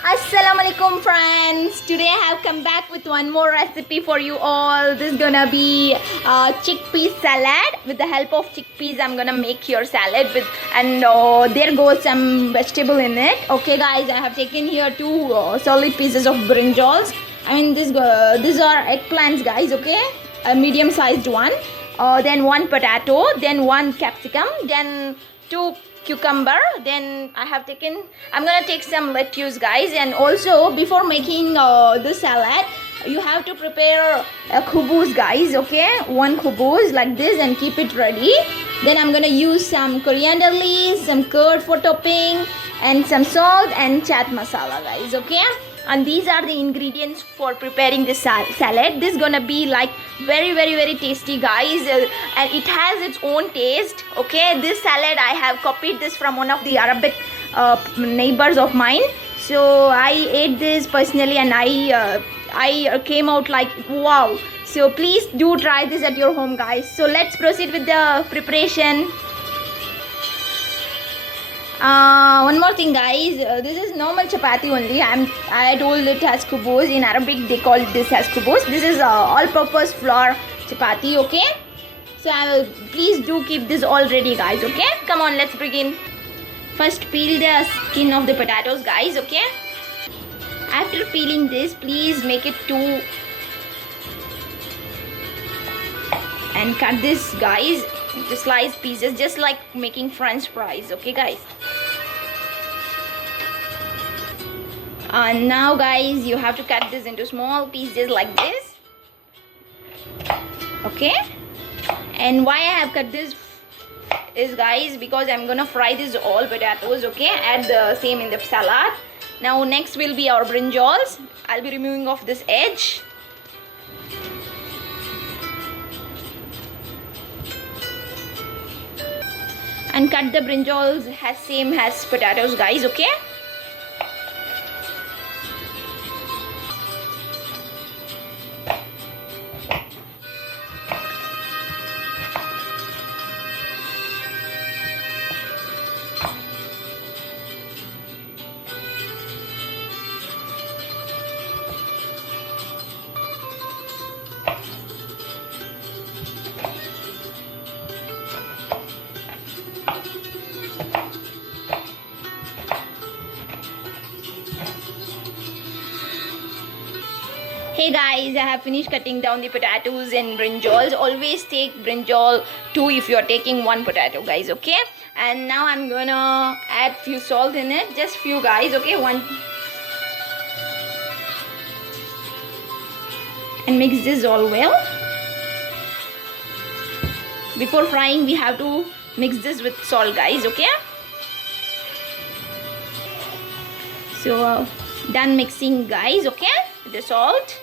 Assalamualaikum friends. Today I have come back with one more recipe for you all. This is gonna be chickpea salad. With the help of chickpeas, I'm gonna make your salad with, and there goes some vegetable in it. Okay, guys, I have taken here two solid pieces of brinjals. These are eggplants, guys. Okay, a medium-sized one. Then one potato. Then one capsicum. Then two cucumber. Then I'm gonna take some lettuce, guys. And also, before making the salad, you have to prepare a khubuz, guys. Okay, one khubuz like this and keep it ready. Then I'm gonna use some coriander leaves, some curd for topping, and some salt and chat masala, guys. Okay, and these are the ingredients for preparing this salad. This is gonna be like very tasty, guys, and it has its own taste. Okay, this salad I have copied this from one of the Arabic neighbors of mine. So I ate this personally and I came out like wow. So please do try this at your home, guys. So let's proceed with the preparation. One more thing, guys. This is normal chapati only. I told it as kubus. In Arabic, they call this as kubus. This is all-purpose flour chapati. Okay. So please do keep this all ready, guys. Okay. Come on, let's begin. First, peel the skin of the potatoes, guys. Okay. After peeling this, please make it two and cut this, guys, into slice pieces, just like making French fries. Okay, guys. Now, guys, you have to cut this into small pieces like this. Okay. And why I have cut this is, guys, because I'm gonna fry this all potatoes. Okay, add the same in the salad. Now next will be our brinjals. I'll be removing off this edge. And cut the brinjals as same as potatoes, guys. Okay. Hey guys, I have finished cutting down the potatoes and brinjals. Always take brinjal 2 if you're taking 1 potato, guys. Okay, and now I'm gonna add few salt in it, just few, guys. Okay, one, and mix this all well. Before frying, we have to mix this with salt, guys. Okay, so done mixing, guys. Okay, with the salt.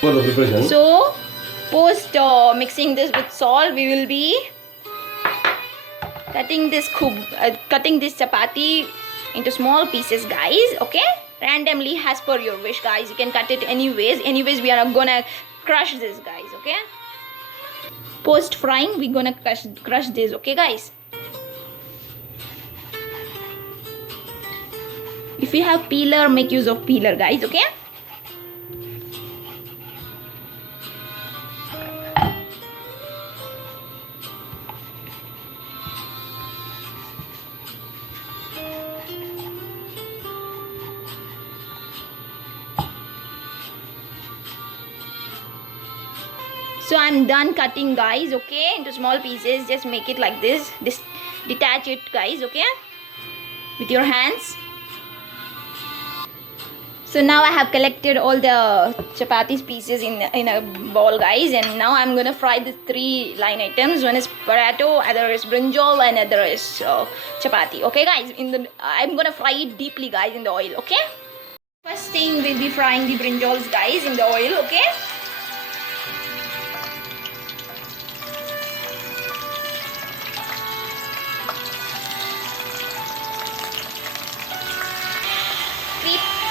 So post mixing this with salt, we will be cutting this chapati into small pieces, guys. Okay, randomly as per your wish, guys. You can cut it anyways. We are gonna crush this, guys. Okay, post frying we're gonna crush this. Okay, guys. If you have peeler, make use of peeler, guys. Okay. So I'm done cutting, guys. Okay, into small pieces. Just make it like this. Detach it, guys. Okay, with your hands. So now I have collected all the chapati pieces in a bowl, guys, and now I'm gonna fry the 3 line items. One is potato, other is brinjal, and other is chapati. Okay, guys. I'm gonna fry it deeply, guys, in the oil. Okay. First thing, we'll be frying the brinjals, guys, in the oil. Okay.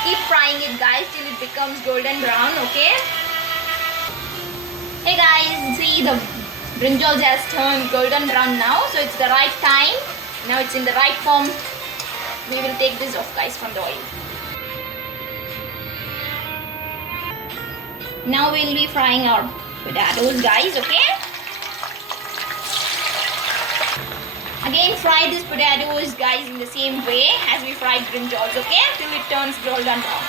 Keep frying it, guys, till it becomes golden brown. Okay. Hey guys, see, the brinjals has turned golden brown now, so it's the right time. Now it's in the right form we will take this off, guys, from the oil. Now we'll be frying our potatoes, guys, okay? Again, fry these potatoes, guys, in the same way as we fried brinjals, okay? Till it turns golden brown.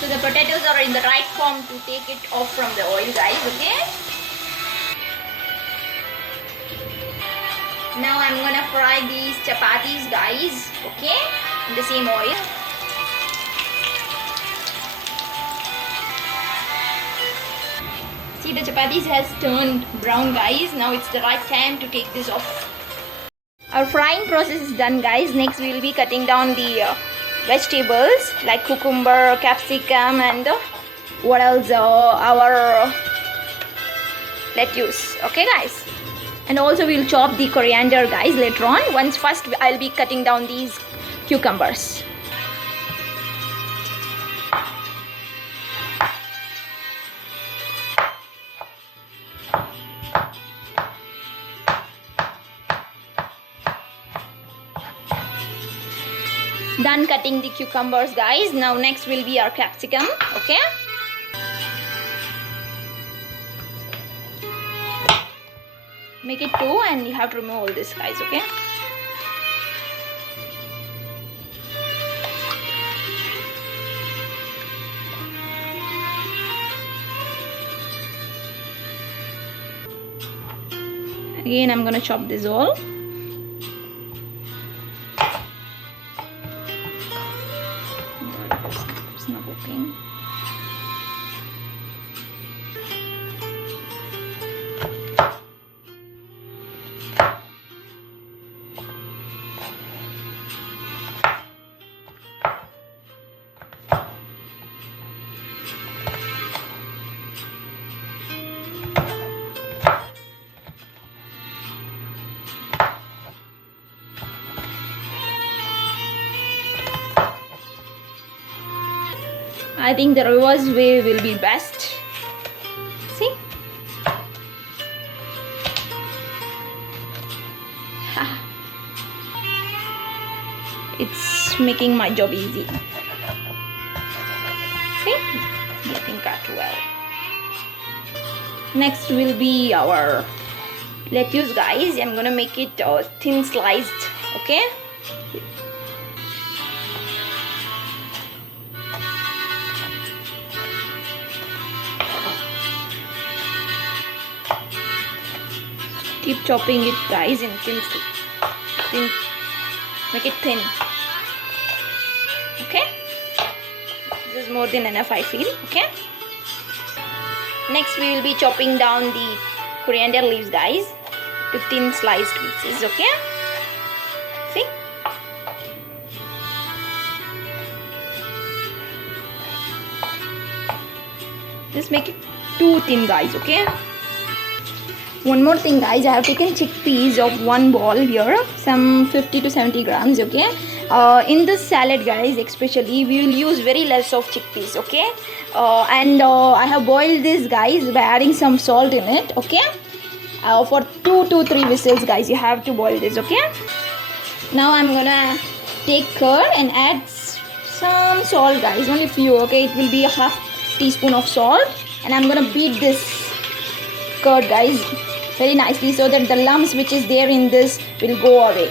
So the potatoes are in the right form to take it off from the oil, guys, okay? Now I'm gonna fry these chapatis, guys, okay? In the same oil. See, the chapatis has turned brown, guys. Now it's the right time to take this off. Our frying process is done, guys. Next we will be cutting down the vegetables like cucumber, capsicum, and what else? Our lettuce. Okay, guys. And also we'll chop the coriander, guys, later on. First I'll be cutting down these cucumbers. Done cutting the cucumbers, guys. Now next will be our capsicum, okay? Make it 2 and you have to remove all this, guys, okay? Again, I'm gonna chop this all. It's not working. I think the reverse way will be best. See? It's making my job easy. See? Getting cut well. Next will be our lettuce, guys. I'm gonna make it thin sliced, okay? Keep chopping it, guys, in thin, make it thin. Okay, this is more than enough, I feel. Okay, next we will be chopping down the coriander leaves, guys, to thin sliced pieces. Okay, see, just make it too thin, guys. Okay. One more thing, guys, I have taken chickpeas of one ball here, some 50 to 70 grams, okay? In this salad, guys, especially, we will use very less of chickpeas, okay? And I have boiled this, guys, by adding some salt in it, okay? For 2 to 3 whistles, guys, you have to boil this, okay? Now I'm gonna take curd and add some salt, guys, only few, okay? It will be a half teaspoon of salt, and I'm gonna beat this curd, guys, very nicely so that the lumps which is there in this will go away.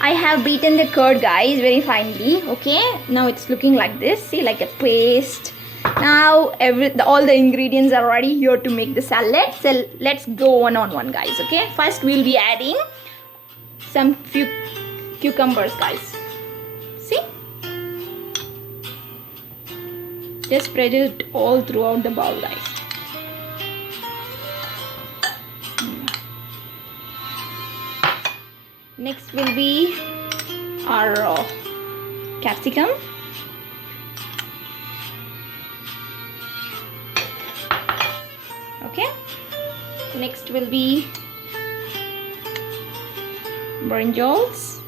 I have beaten the curd, guys, very finely. Okay, now it's looking like this. See, like a paste. Now all the ingredients are ready here to make the salad. So let's go one on one, guys. Okay, first we'll be adding some few cucumbers, guys. See, just spread it all throughout the bowl, guys. Next will be our capsicum. Okay. Next will be brinjals.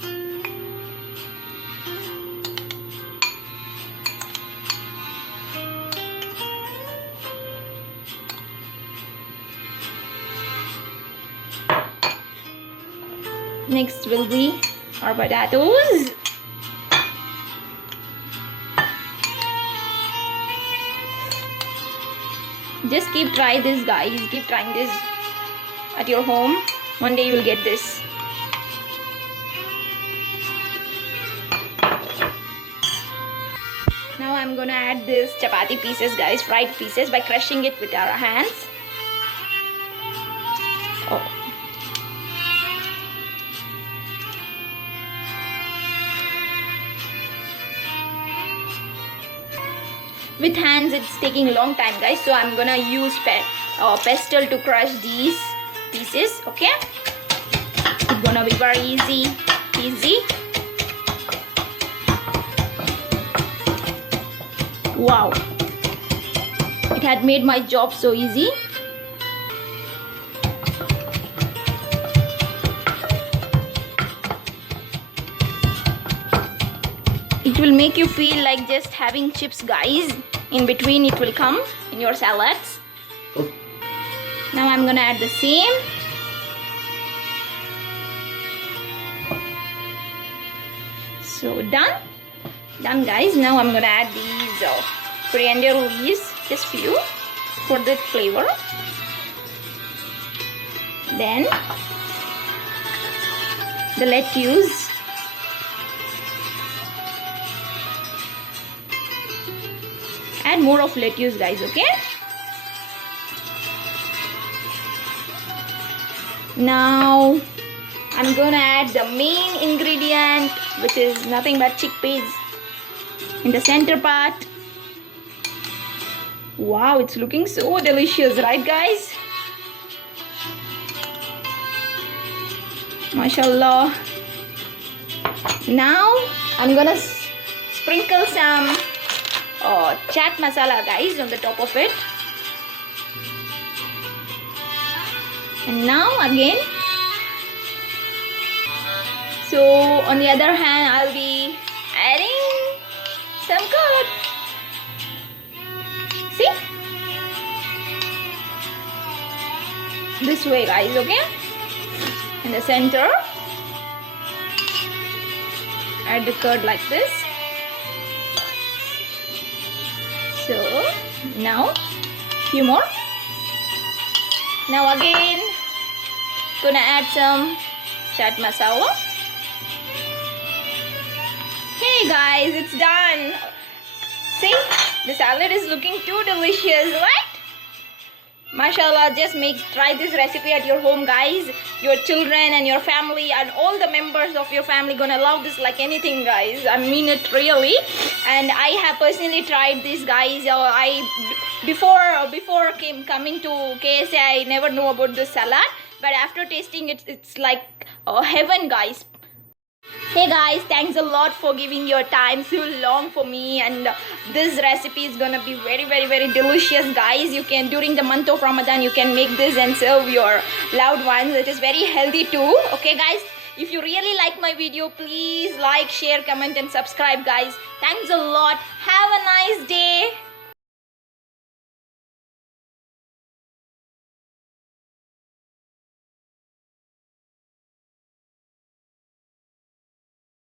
Next will be our potatoes. Just keep trying this, guys. Keep trying this at your home. One day you will get this. Now I'm gonna add this chapati pieces, guys, fried pieces, by crushing it with our hands. Oh. With hands it's taking a long time, guys, so I'm gonna use pestle to crush these pieces. Okay, it's gonna be very easy. Wow, it had made my job so easy. It will make you feel like just having chips, guys. In between it will come in your salads. Now I'm gonna add the same. So done, guys. Now I'm gonna add these coriander leaves, just few for the flavor. Then the lettuce. Add more of lettuce, guys. Okay, now I'm gonna add the main ingredient, which is nothing but chickpeas, in the center part. Wow, it's looking so delicious, right, guys? Mashallah. Now I'm gonna sprinkle some chaat masala, guys, on the top of it. And now again, so on the other hand, I'll be adding some curd. See, this way, guys. Okay, in the center, add the curd like this. So now few more. Now again gonna add some chaat masala. Hey guys, it's done. See, the salad is looking too delicious, right? Mashallah, just try this recipe at your home, guys. Your children and your family and all the members of your family gonna love this like anything, guys. I mean it, really. And I have personally tried this, guys. Before coming to KSA, I never knew about this salad, but after tasting it, it's like heaven, guys. Hey guys, thanks a lot for giving your time so long for me, and this recipe is gonna be very, very, very delicious, guys. You can, during the month of Ramadan, you can make this and serve your loved ones. It is very healthy too. Okay guys, if you really like my video, please like, share, comment and subscribe, guys. Thanks a lot. Have a nice day.